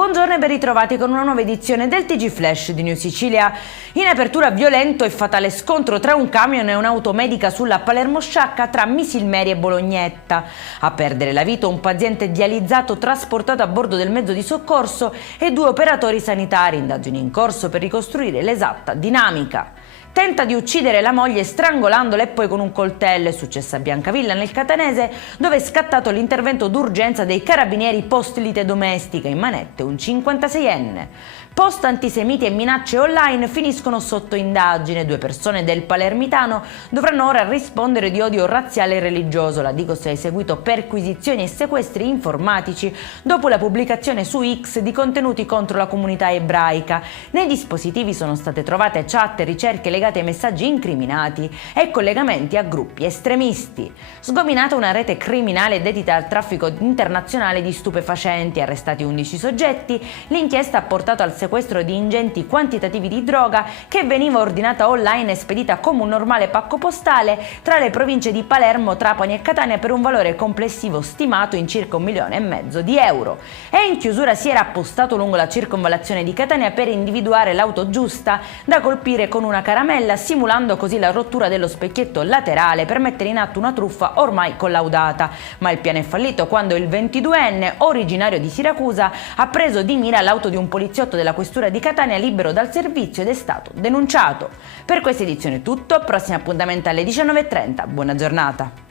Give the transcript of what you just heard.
Buongiorno e ben ritrovati con una nuova edizione del TG Flash di New Sicilia. In apertura violento e fatale scontro tra un camion e un'auto medica sulla Palermo-Sciacca tra Misilmeri e Bolognetta. A perdere la vita un paziente dializzato trasportato a bordo del mezzo di soccorso e 2 operatori sanitari, indagini in corso per ricostruire l'esatta dinamica. Tenta di uccidere la moglie strangolandola e poi con un coltello. È successa a Biancavilla nel Catanese, dove è scattato l'intervento d'urgenza dei carabinieri post lite domestica, in manette un 56enne. Post antisemiti e minacce online finiscono sotto indagine. 2 persone del Palermitano dovranno ora rispondere di odio razziale e religioso. La Digos ha eseguito perquisizioni e sequestri informatici dopo la pubblicazione su X di contenuti contro la comunità ebraica. Nei dispositivi sono state trovate chat e ricerche legate ai messaggi incriminati e collegamenti a gruppi estremisti. Sgominata una rete criminale dedita al traffico internazionale di stupefacenti, arrestati 11 soggetti, l'inchiesta ha portato al sequestro di ingenti quantitativi di droga che veniva ordinata online e spedita come un normale pacco postale tra le province di Palermo, Trapani e Catania per un valore complessivo stimato in circa 1,5 milioni di euro. E in chiusura si era appostato lungo la circonvallazione di Catania per individuare l'auto giusta da colpire con una caramella, simulando così la rottura dello specchietto laterale per mettere in atto una truffa ormai collaudata. Ma il piano è fallito quando il 22enne, originario di Siracusa, ha preso di mira l'auto di un poliziotto della questura di Catania libero dal servizio ed è stato denunciato. Per questa edizione è tutto, prossimo appuntamento alle 19:30. Buona giornata.